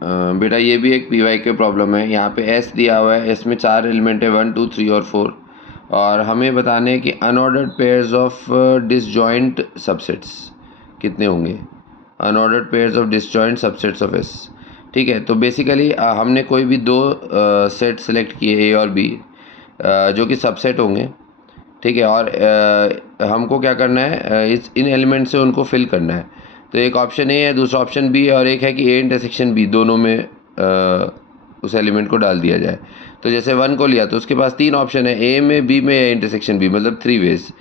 बेटा ये भी एक पी वाई के प्रॉब्लम है। यहाँ पे एस दिया हुआ है, एस में 4 एलिमेंट है 1 2 3 और 4, और हमें बताने हैं कि unordered pairs of disjoint subsets कितने होंगे। Unordered pairs of disjoint subsets of S. ठीक है, तो बेसिकली हमने कोई भी दो सेट सेलेक्ट किए ए और बी जो कि सबसेट होंगे। ठीक है, और हमको क्या करना है, इन एलिमेंट से उनको फिल करना है। तो एक ऑप्शन ए है, दूसरा ऑप्शन बी है, और एक है कि ए इंटरसेक्शन बी, दोनों में उस एलिमेंट को डाल दिया जाए। तो जैसे 1 को लिया तो उसके पास 3 ऑप्शन है, ए में बी में या इंटरसेक्शन बी, मतलब 3 वेज।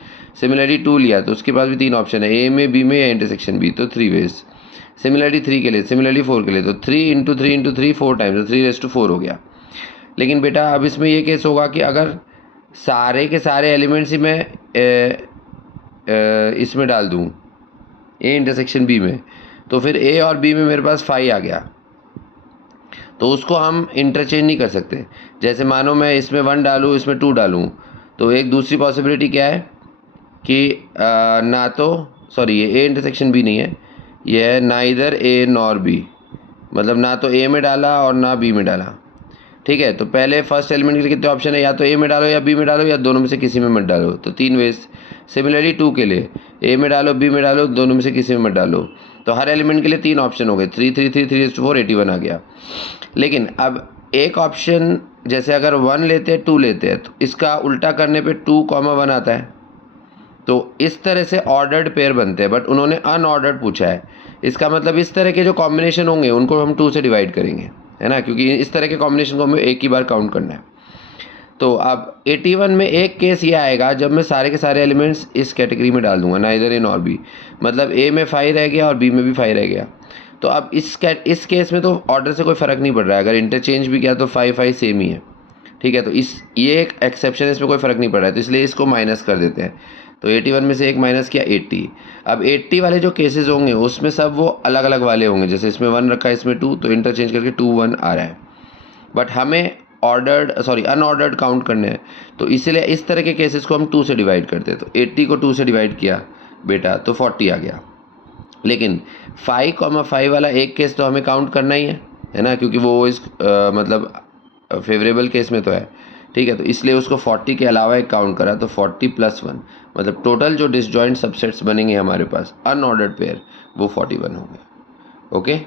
सिमिलरली 2 लिया तो उसके पास भी 3 ऑप्शन है, ए में बी में या इंटरसेक्शन बी, तो 3 वेज। सिमिलरली 3 के लिए, सिमिलरली 4 के लिए, तो 3 इंटू 3 इंटू 3 4 टाइम्स, तो 3 4 हो गया। लेकिन बेटा अब इसमें ये केस होगा कि अगर सारे के सारे एलिमेंट्स ही मैं इसमें डाल दूँ, ए इंटरसेक्शन बी में, तो फिर ए और बी में मेरे पास 5 आ गया। तो उसको हम इंटरचेंज नहीं कर सकते। जैसे मानो मैं इसमें 1 डालूँ, इसमें 2 डालूँ, तो एक दूसरी पॉसिबिलिटी क्या है कि ना तो सॉरी ये ए इंटरसेक्शन बी नहीं है, ये है नाइदर ए नॉर बी, मतलब ना तो ए में डाला और ना बी में डाला। ठीक है, तो पहले फर्स्ट एलिमेंट के लिए कितने ऑप्शन है, या तो ए में डालो या बी में डालो या दोनों में से किसी में मत डालो, तो 3 वेज। सिमिलरली 2 के लिए ए में डालो बी में डालो, दोनों में से किसी में मत डालो, तो हर एलिमेंट के लिए 3 ऑप्शन हो गए, 3 3 3 3 4 81 आ गया। लेकिन अब एक ऑप्शन जैसे अगर 1 लेते हैं 2 लेते हैं, तो इसका उल्टा करने पे 2, 1 आता है। तो इस तरह से ऑर्डर्ड पेयर बनते हैं, बट उन्होंने अनऑर्डर्ड पूछा है। इसका मतलब इस तरह के जो कॉम्बिनेशन होंगे उनको हम 2 से डिवाइड करेंगे, है ना, क्योंकि इस तरह के कॉम्बिनेशन को हमें एक ही बार काउंट करना है। तो अब 81 में एक केस ये आएगा जब मैं सारे के सारे एलिमेंट्स इस कैटेगरी में डाल दूंगा, नाइदर ए नॉर बी, मतलब ए में 5 रह गया और बी में भी 5 रह गया। तो अब इस केस में तो ऑर्डर से कोई फ़र्क नहीं पड़ रहा है, अगर इंटरचेंज भी किया तो 5 5 सेम ही है। ठीक है, तो ये एक एक्सेप्शन है, इसमें कोई फ़र्क नहीं पड़ रहा है, तो इसलिए इसको माइनस कर देते हैं। तो 81 में से एक माइनस किया 80। अब 80 वाले जो केसेस होंगे उसमें सब वो अलग अलग वाले होंगे, जैसे इसमें 1 रखा है इसमें 2, तो इंटरचेंज करके 2 1 आ रहा है। बट हमें अनऑर्डर्ड काउंट करने हैं, तो इसलिए इस तरह के केसेस को हम 2 से डिवाइड करते हैं। तो 80 को 2 से डिवाइड किया बेटा तो 40 आ गया। लेकिन 5,5 वाला एक केस तो हमें काउंट करना ही है ना, क्योंकि वो इस मतलब फेवरेबल केस में तो है। ठीक है, तो इसलिए उसको 40 के अलावा एक काउंट करा, तो 40 + 1, मतलब टोटल जो डिसजॉइंट सबसेट्स बनेंगे हमारे पास अनऑर्डर्ड पेयर वो 41 होंगे। ओके।